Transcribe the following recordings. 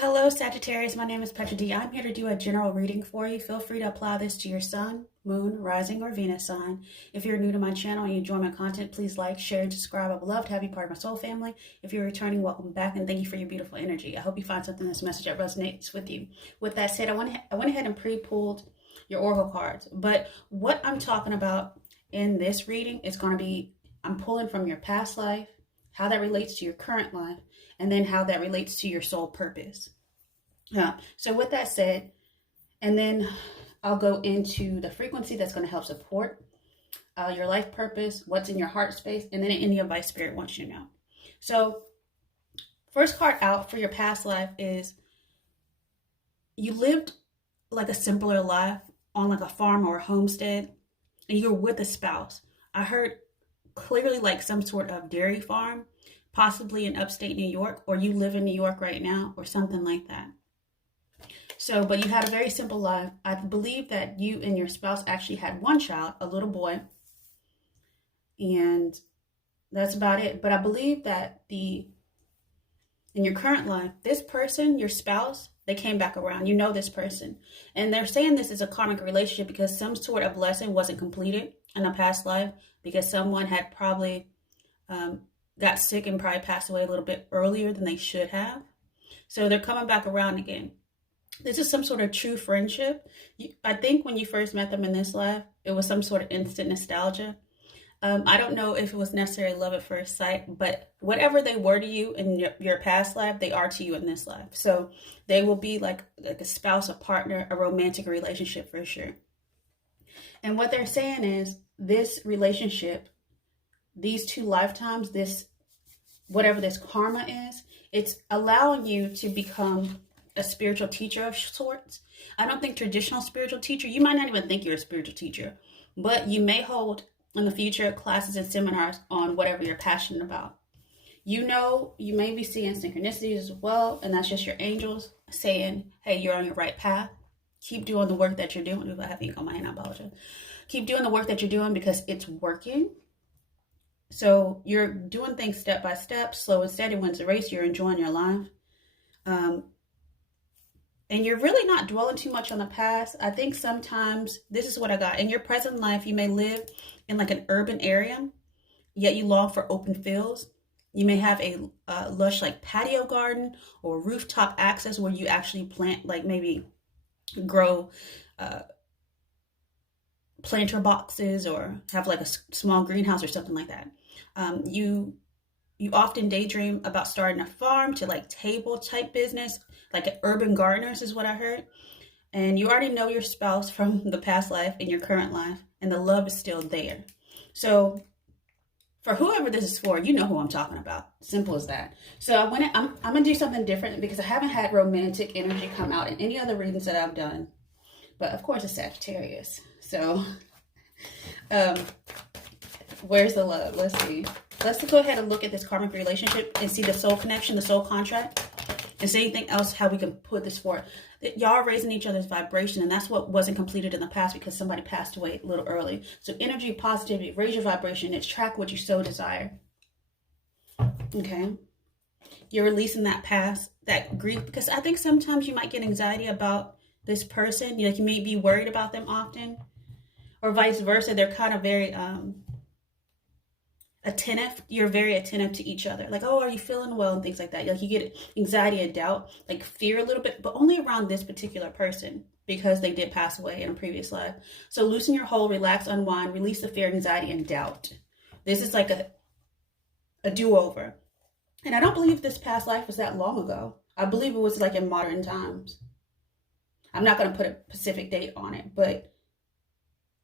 Hello, Sagittarius. My name is Petra D. I'm here to do a general reading for you. Feel free to apply this to your sun, moon, rising, or Venus sign. If you're new to my channel and you enjoy my content, please like, share, and subscribe. I would love to have you part of my soul family. If you're returning, welcome back, and thank you for your beautiful energy. I hope you find something in this message that resonates with you. With that said, I went ahead and pre-pulled your oracle cards. But what I'm talking about in this reading is going to be, I'm pulling from your past life, how that relates to your current life, and then how that relates to your soul purpose. So with that said, and then I'll go into the frequency that's going to help support your life purpose, what's in your heart space, and then any advice Spirit wants you to know. So first card out for your past life is you lived like a simpler life on like a farm or a homestead, and you're with a spouse. I heard clearly like some sort of dairy farm, possibly in upstate New York, or you live in New York right now, or something like that. So, but you had a very simple life. I believe that you and your spouse actually had one child, a little boy, and that's about it. But I believe that in your current life, this person, your spouse, they came back around. You know this person. And they're saying this is a karmic relationship because some sort of lesson wasn't completed in a past life, because someone had probably got sick and probably passed away a little bit earlier than they should have. So they're coming back around again. This is some sort of true friendship. I think when you first met them in this life, it was some sort of instant nostalgia. I don't know if it was necessarily love at first sight, but whatever they were to you in your past life, they are to you in this life. So they will be like a spouse, a partner, a romantic relationship for sure. And what they're saying is this relationship, these two lifetimes, this, whatever this karma is, it's allowing you to become a spiritual teacher of sorts. I don't think traditional spiritual teacher, you might not even think you're a spiritual teacher, but you may hold in the future classes and seminars on whatever you're passionate about. You know, you may be seeing synchronicities as well, and that's just your angels saying, hey, you're on your right path. Keep doing the work that you're doing. If I have ink on my hand, I apologize. Keep doing the work that you're doing because it's working. So you're doing things step by step, slow and steady wins the race. You're enjoying your life. And you're really not dwelling too much on the past. I think sometimes, this is what I got. In your present life, you may live in like an urban area, yet you long for open fields. You may have a lush like patio garden or rooftop access where you actually plant, like maybe grow planter boxes or have like a small greenhouse or something like that. You often daydream about starting a farm to like table type business, like an urban gardeners is what I heard. And you already know your spouse from the past life and your current life, and the love is still there. So for whoever this is for, you know who I'm talking about. Simple as that. So I'm going to do something different because I haven't had romantic energy come out in any other readings that I've done. But of course it's Sagittarius. So where's the love? Let's see. Let's go ahead and look at this karmic relationship and see the soul connection, the soul contract, and see anything else, how we can put this forward. Y'all are raising each other's vibration, and that's what wasn't completed in the past because somebody passed away a little early. So energy, positivity, raise your vibration. It's track what you so desire. Okay. You're releasing that past, that grief, because I think sometimes you might get anxiety about this person. You may be worried about them often, or vice versa. They're kind of very attentive. You're very attentive to each other, like, oh, are you feeling well, and things like that. Like you get anxiety and doubt, like fear a little bit, but only around this particular person because they did pass away in a previous life. So loosen your hold, relax, unwind, release the fear, anxiety, and doubt. This is like a do-over. And I don't believe this past life was that long ago. I believe it was like in modern times. I'm not going to put a specific date on it, but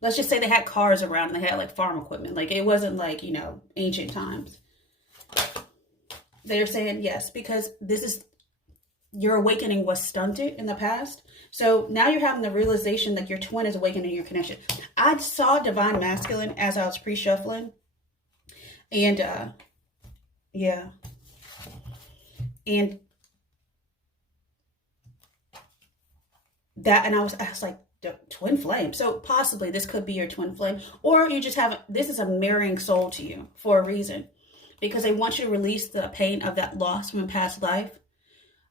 let's just say they had cars around and they had like farm equipment. Like it wasn't like, you know, ancient times. They're saying yes, because this is, your awakening was stunted in the past. So now you're having the realization that your twin is awakening your connection. I saw Divine Masculine as I was pre-shuffling. And yeah. And that, and I was like, twin flame. So possibly this could be your twin flame, or you just have, this is a mirroring soul to you for a reason, because they want you to release the pain of that loss from a past life.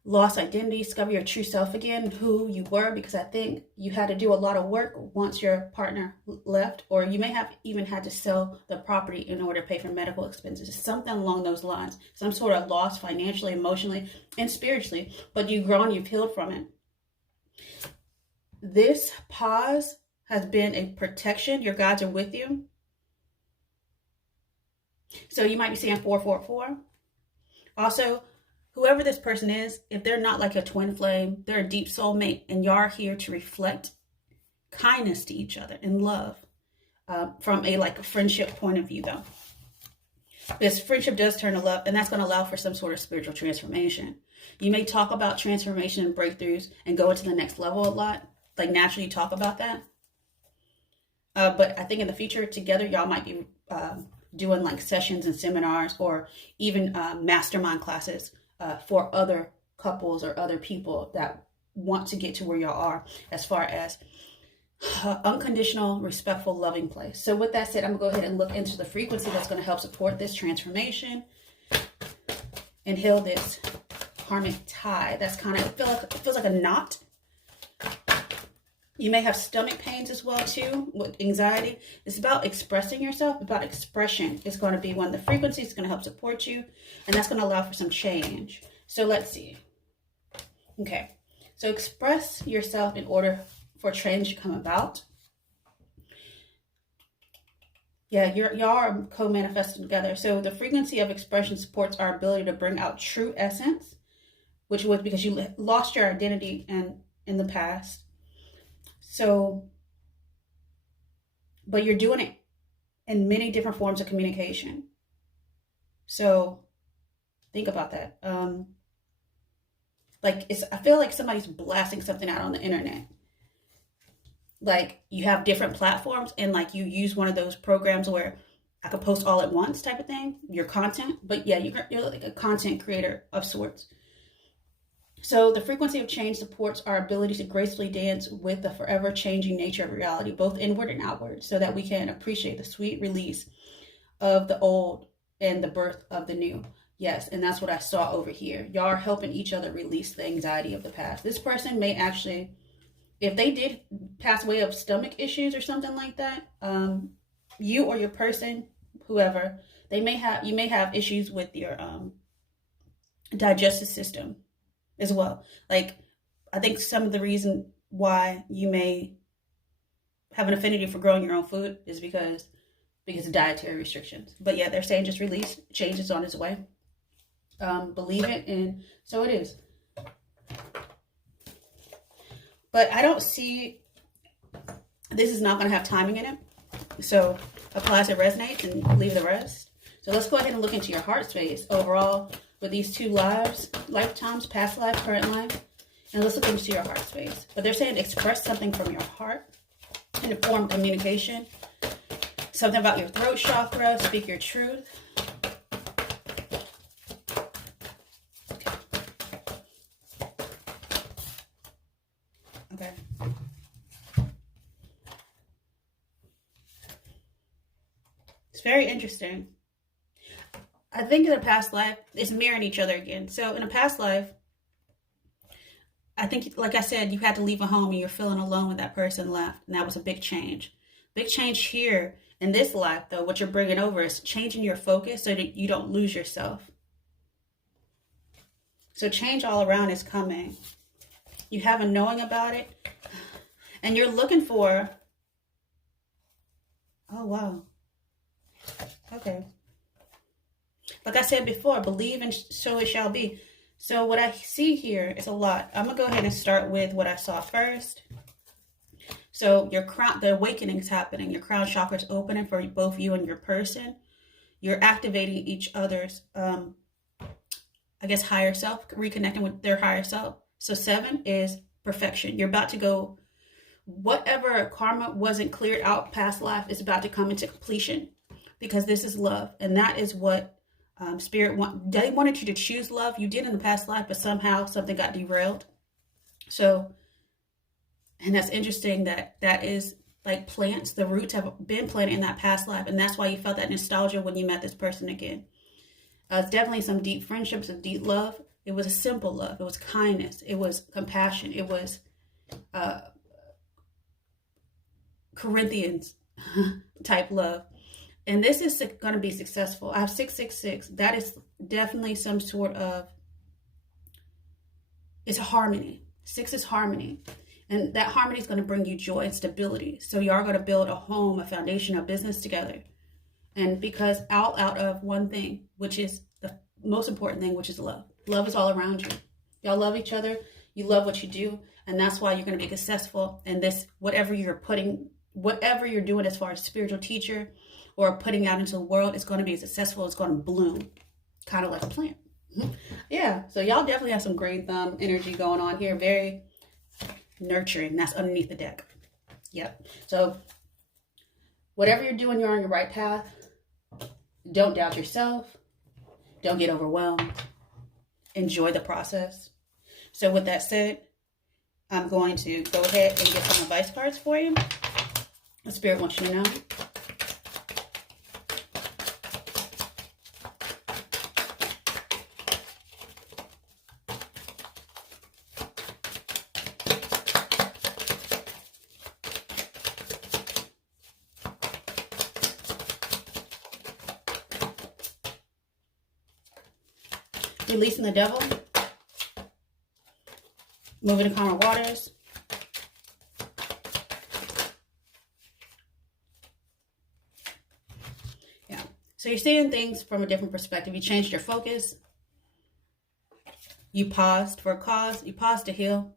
lost identity, discover your true self again, who you were, because I think you had to do a lot of work once your partner left, or you may have even had to sell the property in order to pay for medical expenses, something along those lines, some sort of loss financially, emotionally, and spiritually, but you've grown, you've healed from it. This pause has been a protection. Your guides are with you. So you might be seeing 444. Also, whoever this person is, if they're not like a twin flame, they're a deep soulmate, and y'all are here to reflect kindness to each other and love from a like a friendship point of view, though. This friendship does turn to love, and that's going to allow for some sort of spiritual transformation. You may talk about transformation and breakthroughs and go into the next level a lot. Like naturally talk about that. But I think in the future together, y'all might be doing like sessions and seminars, or even mastermind classes for other couples or other people that want to get to where y'all are as far as unconditional, respectful, loving place. So with that said, I'm gonna go ahead and look into the frequency that's going to help support this transformation and heal this karmic tie. That's kind of, it feels like a knot. You may have stomach pains as well too, with anxiety. It's about expressing yourself, about expression is going to be one of the frequencies. It's going to help support you, and that's going to allow for some change. So let's see. Okay, so express yourself in order for change to come about. Yeah, y'all are co-manifesting together. So the frequency of expression supports our ability to bring out true essence, which was because you lost your identity in the past. So, but you're doing it in many different forms of communication. So think about that. I feel like somebody's blasting something out on the internet. Like you have different platforms, and like you use one of those programs where I could post all at once type of thing, your content. But yeah, you're like a content creator of sorts. So the frequency of change supports our ability to gracefully dance with the forever changing nature of reality, both inward and outward, so that we can appreciate the sweet release of the old and the birth of the new. Yes, and that's what I saw over here. Y'all are helping each other release the anxiety of the past. This person may actually, if they did pass away of stomach issues or something like that, you or your person, whoever, you may have issues with your digestive system as well. Like, I think some of the reason why you may have an affinity for growing your own food is because of dietary restrictions. But yeah, they're saying just release, change is on its way. Believe it, and so it is. But I don't see, this is not going to have timing in it. So apply as it resonates and leave the rest. So let's go ahead and look into your heart space overall with these two lifetimes, past life, current life. And let's look into your heart space. But they're saying express something from your heart in the form of communication. Something about your throat chakra, speak your truth. Okay. It's very interesting. I think in a past life, it's mirroring each other again. So in a past life, I think, like I said, you had to leave a home and you're feeling alone when that person left. And that was a big change. Big change here in this life, though, what you're bringing over is changing your focus so that you don't lose yourself. So change all around is coming. You have a knowing about it. And you're looking for, oh, wow. Okay. Like I said before, believe and so it shall be. So what I see here is a lot. I'm going to go ahead and start with what I saw first. So your crown, the awakening is happening. Your crown chakra is opening for both you and your person. You're activating each other's, I guess, higher self, reconnecting with their higher self. So 7 is perfection. You're about to go, whatever karma wasn't cleared out past life is about to come into completion, because this is love. And that is what Spirit they wanted you to choose love. You did in the past life, but somehow something got derailed. So, and that's interesting that is like plants. The roots have been planted in that past life. And that's why you felt that nostalgia when you met this person again. It's definitely some deep friendships and deep love It was a simple love. It was kindness. It was compassion. It was Corinthians type love. And this is going to be successful. I have 666. That is definitely some sort of, it's harmony. 6 is harmony. And that harmony is going to bring you joy and stability. So you are going to build a home, a foundation, a business together. And because out of one thing, which is the most important thing, which is love. Love is all around you. Y'all love each other. You love what you do. And that's why you're going to be successful in this, whatever you're doing as far as spiritual teacher or putting out into the world, it's going to be successful. It's going to bloom, kind of like a plant. Yeah. So y'all definitely have some great energy going on here. Very nurturing. That's underneath the deck. Yep. So whatever you're doing, you're on your right path. Don't doubt yourself. Don't get overwhelmed. Enjoy the process. So with that said, I'm going to go ahead and get some advice cards for you. The Spirit wants you to know. Releasing the devil. Moving to calmer waters. Yeah. So you're seeing things from a different perspective. You changed your focus. You paused for a cause. You paused to heal.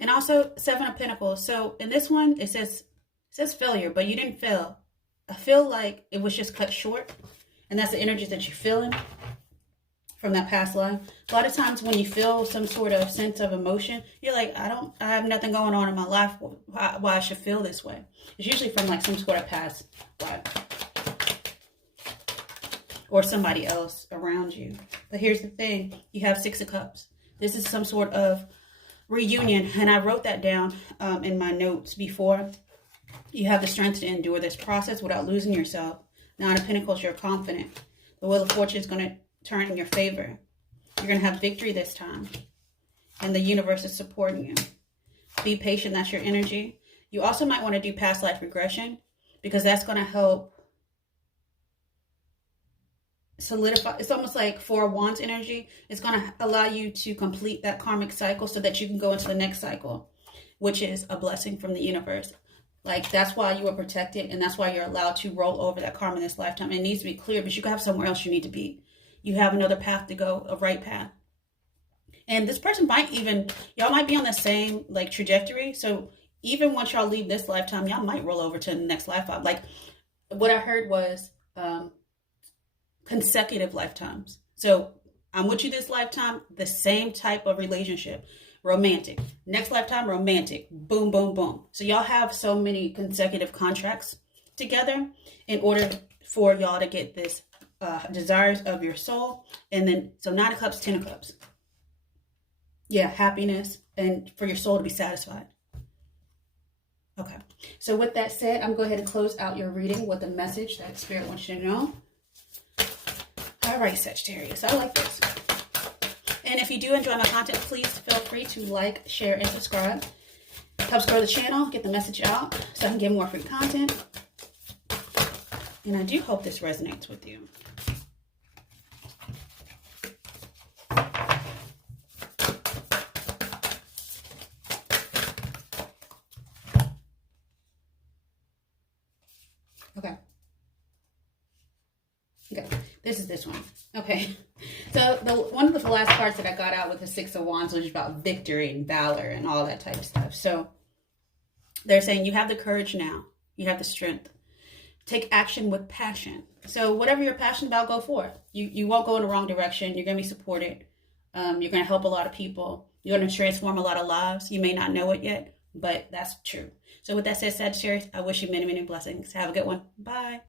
And also 7 of Pentacles. So in this one, it says failure, but you didn't fail. I feel like it was just cut short. And that's the energies that you're feeling from that past life. A lot of times when you feel some sort of sense of emotion, you're like, I have nothing going on in my life. Why I should feel this way. It's usually from like some sort of past life. Or somebody else around you. But here's the thing. You have 6 of Cups. This is some sort of reunion. And I wrote that down in my notes before. You have the strength to endure this process without losing yourself. 9 of Pentacles, you're confident. The Wheel of Fortune is going to turn in your favor. You're going to have victory this time. And the universe is supporting you. Be patient. That's your energy. You also might want to do past life regression because that's going to help solidify. It's almost like 4 of Wands energy. It's going to allow you to complete that karmic cycle so that you can go into the next cycle, which is a blessing from the universe. Like, that's why you are protected, and that's why you're allowed to roll over that karma in this lifetime. It needs to be clear, but you can have somewhere else you need to be. You have another path to go, a right path. And this person might even, y'all might be on the same, like, trajectory. So even once y'all leave this lifetime, y'all might roll over to the next lifetime. Like, what I heard was consecutive lifetimes. So I'm with you this lifetime, the same type of relationship. Romantic. Next lifetime, romantic. Boom, boom, boom. So y'all have so many consecutive contracts together in order for y'all to get this desires of your soul. And then, so 9 of Cups, 10 of Cups. Yeah, happiness and for your soul to be satisfied. Okay. So with that said, I'm going to go ahead and close out your reading with a message that Spirit wants you to know. All right, Sagittarius. I like this. And if you do enjoy my content, please feel free to like, share, and subscribe. Helps grow the channel, get the message out so I can get more free content. And I do hope this resonates with you. Okay. This is this one. Okay. So one of the last cards that I got out with the 6 of Wands was about victory and valor and all that type of stuff. So they're saying you have the courage now. You have the strength. Take action with passion. So whatever you're passionate about, go for it. You won't go in the wrong direction. You're going to be supported. You're going to help a lot of people. You're going to transform a lot of lives. You may not know it yet, but that's true. So with that said, Sagittarius, I wish you many, many blessings. Have a good one. Bye.